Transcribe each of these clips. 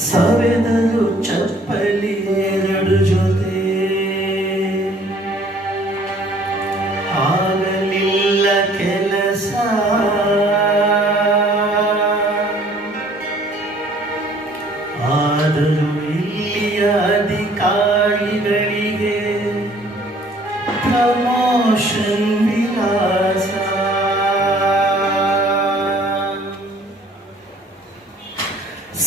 ಸವೆದರು ಚಪ್ಪಲಿ ಎರಡು ಜೊತೆ, ಆಗಲಿಲ್ಲ ಕೆಲಸ. ಆದರೂ ಇಲ್ಲಿಯ ಅಧಿಕಾರಿಗಳಿಗೆ ಪ್ರಮೋಷನ್ ವಿಲಾಸ.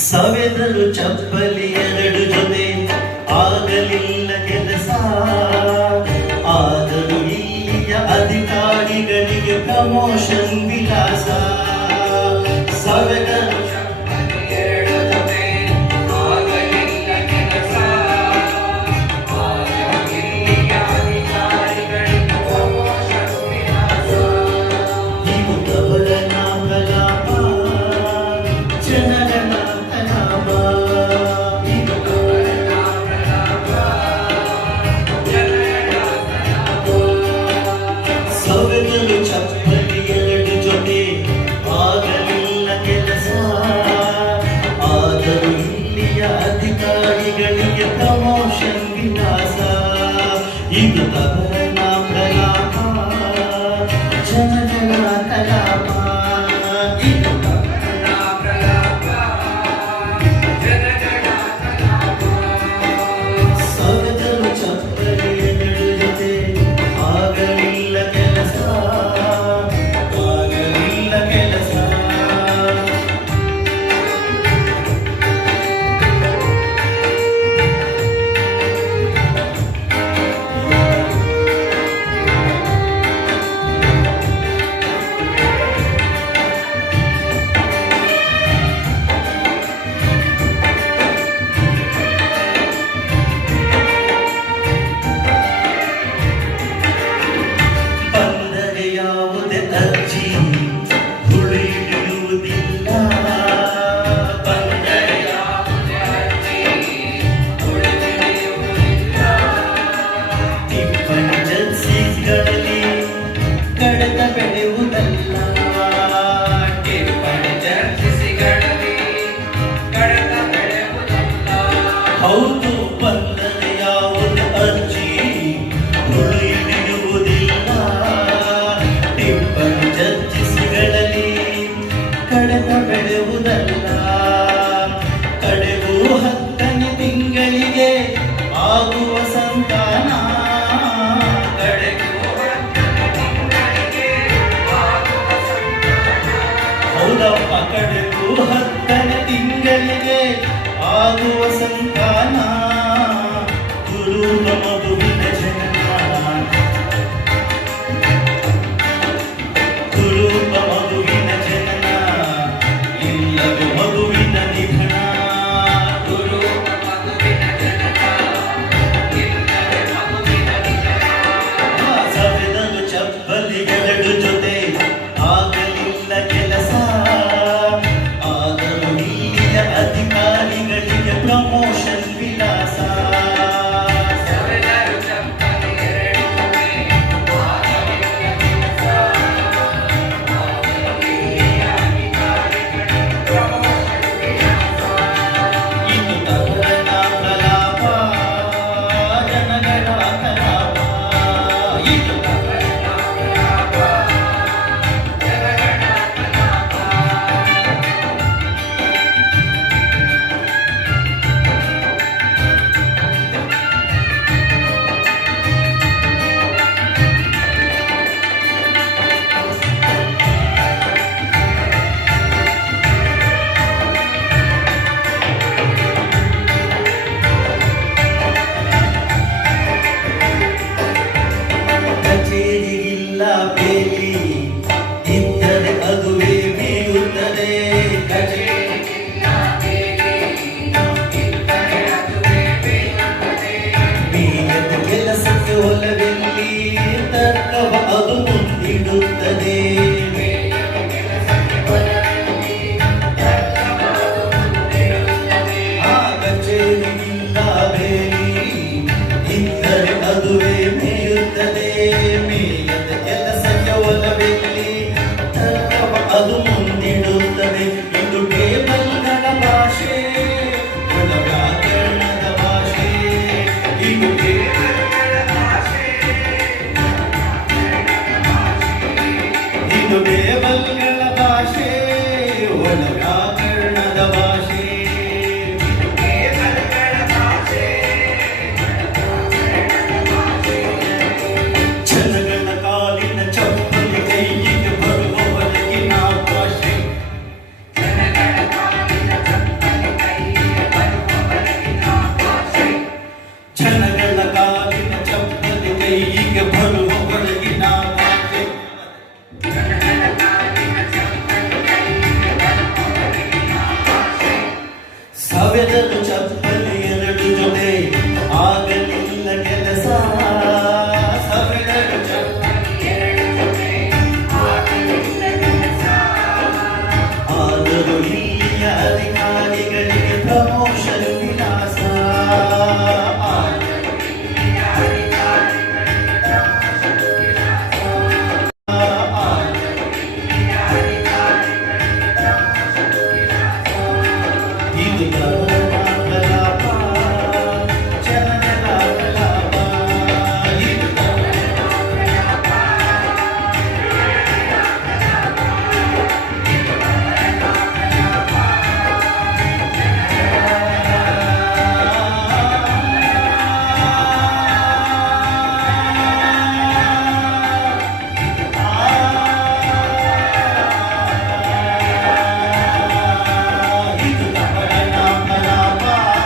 ಸವೆದರು ಚಪ್ಪಲಿ ಎರಡು ಜೊತೆ, ಆಗಲಿಲ್ಲ ಕೆಲಸ. ಆದರೂ ಇಲ್ಲಿಯ ಅಧಿಕಾರಿಗಳಿಗೆ ಪ್ರಮೋಷನ್ ವಿಲಾಸ. ಸವೆದರು ಚಪ್ಪಲಿ ಎರಡು ಜೊತೆ, ಆಗಲಿಲ್ಲ ಕೆಲಸ. ಆದರೂ ಇಲ್ಲಿಯ ಅಧಿಕಾರಿಗಳಿಗೆ ಪ್ರಮೋಷನ್ ವಿಲಾಸ. ಇವು ತವರ ನಾಗಲಾಪ, ಜನರ ಸವೆದರು ಚಪ್ಪಲಿ ಎರಡು ಜೊತೆ, ಆಗಲಿಲ್ಲ ಕೆಲಸ. ಆದರೂ ಇಲ್ಲಿಯ ಅಧಿಕಾರಿಗಳಿಗೆ ಪ್ರಮೋಷನ್ ವಿಲಾಸ. ಇದು ತವರನ ಪ್ರಲಾಪ, ಜನಗಳ ಕಲಾಪ. ಇದು ತವರನ ಪ್ರಲಾಪ, ಜನಗಳ ಕಲಾಪ. ಸವೆದರು ಚಪ್ಪಲಿ ಎರಡು ಜೊತೆ, ಆಗಲಿಲ್ಲ ಕೆಲಸ. ಆಗಲಿಲ್ಲ ಕೆಲಸ. ಬಂದರೆ ಯಾವುದೇ ಅರ್ಜಿ ಉಳಿಯುವುದಿಲ್ಲ. ಬಂದರೆ ಯಾವುದೇ ಅರ್ಜಿ ಉಳಿಯುವುದಿಲ್ಲ. ಟಿಪ್ಪಣಿ ಜರ್ಸಿಗಳಲ್ಲಿ ಕಡತ ಬೆಳೆಯುವುದಲ್ಲ. ಟಿಪ್ಪಣಿ ಜರ್ಸಿಗಳಲ್ಲಿ ಕಡತ ಬೆಳೆಯುವುದಲ್ಲ. ಹೌದು, ಬಂದರೆ ಯಾವುದೇ ಅರ್ಜಿ ಉಳಿಯುವುದಿಲ್ಲ. ಟಿಪ್ಪಣಿ ಜರ್ಸಿಗಳಲ್ಲಿ ಕಡತ ಬೆಳೆಯುವುದಲ್ಲ. ಕಡೆಗೂ 10ನೇ ತಿಂಗಳಿಗೆ ಆಗುವ ಸಂತಾನ. ಕಡೆಗೂ 10ನೇ ತಿಂಗಳಿಗೆ ಆಗುವ ಸಂತಾನ. ಹೌದಪ್ಪ, ಕಡೆಗೂ 10ನೇ ತಿಂಗಳಿಗೆ ಆಗುವ ಸಂತಾನ. ಗುರುಗ ಮಗುವಿನ ಜನನ, ಗುರುಗ ಮಗುವಿನ ಜನನ, ಇಲ್ಲವೇ ಮಗುವಿನ ನಿಧನ. ಗುರುಗ ಮಗುವಿನ ಜನನ, ಇಲ್ಲವೇ ಮಗುವಿನ ನಿಧನ. ಸವೆದರು ಚಪ್ಪಲಿ ಎರಡು ಜೊತೆ, ಆಗಲಿಲ್ಲ ಕೆಲಸ. ಆದರೂ ಇಲ್ಲಿಯ ಅಧಿಕಾರಿಗಳಿಗೆ ಪ್ರಮೋಷನ್ ವಿಲಾಸ. ಸವೆದರು ಲೇಬಲ್ಗಳ ಭಾಷೆ ಒಳ ವ್ಯಾಕರಣದ ಭಾಷೆ